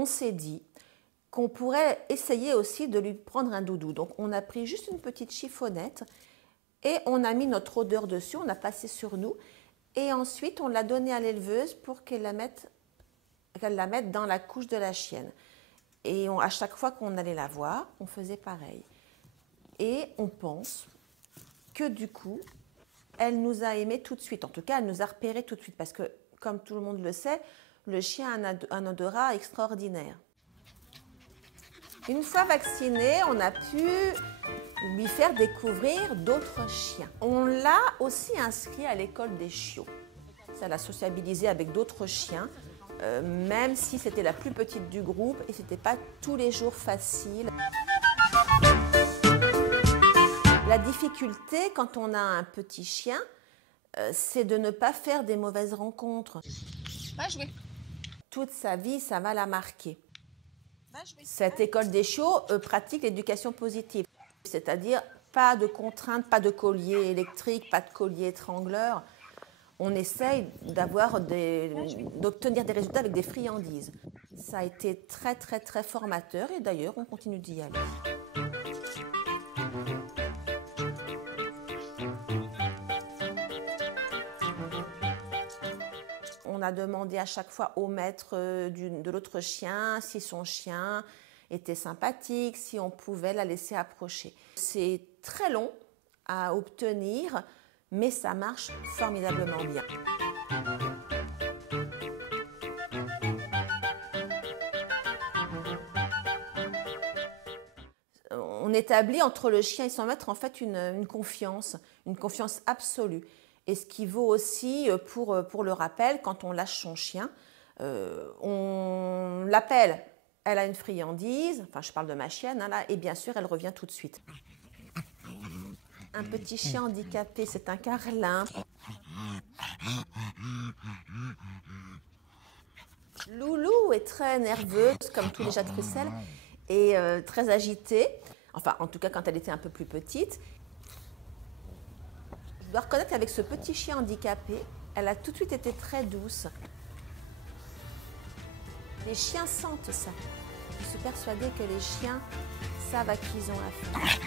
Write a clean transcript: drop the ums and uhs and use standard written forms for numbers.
on s'est dit qu'on pourrait essayer aussi de lui prendre un doudou. Donc on a pris juste une petite chiffonnette et on a mis notre odeur dessus, on a passé sur nous et ensuite on l'a donnée à l'éleveuse pour qu'elle la mette dans la couche de la chienne. Et à chaque fois qu'on allait la voir, on faisait pareil. Et on pense que du coup, elle nous a aimés tout de suite. En tout cas, elle nous a repérés tout de suite parce que, comme tout le monde le sait, le chien a un odorat extraordinaire. Une fois vacciné, on a pu lui faire découvrir d'autres chiens. On l'a aussi inscrit à l'école des chiots. Ça l'a sociabilisé avec d'autres chiens, même si c'était la plus petite du groupe et ce n'était pas tous les jours facile. La difficulté quand on a un petit chien, c'est de ne pas faire des mauvaises rencontres. Va jouer. Toute sa vie, ça va la marquer. Cette école des chiots pratique l'éducation positive, c'est-à-dire pas de contraintes, pas de collier électrique, pas de collier étrangleur. On essaye d'obtenir des résultats avec des friandises. Ça a été très très très formateur et d'ailleurs on continue d'y aller. On a demandé à chaque fois au maître de l'autre chien si son chien était sympathique, si on pouvait la laisser approcher. C'est très long à obtenir, mais ça marche formidablement bien. On établit entre le chien et son maître en fait une confiance absolue. Et ce qui vaut aussi pour le rappel, quand on lâche son chien, on l'appelle, elle a une friandise, enfin je parle de ma chienne, hein, là, et bien sûr elle revient tout de suite. Un petit chien handicapé, c'est un carlin. Loulou est très nerveuse, comme tous les chats de Bruxelles, et très agitée, enfin en tout cas quand elle était un peu plus petite. Je dois reconnaître qu'avec ce petit chien handicapé, elle a tout de suite été très douce. Les chiens sentent ça. Je suis persuadée que les chiens savent à qui ils ont affaire.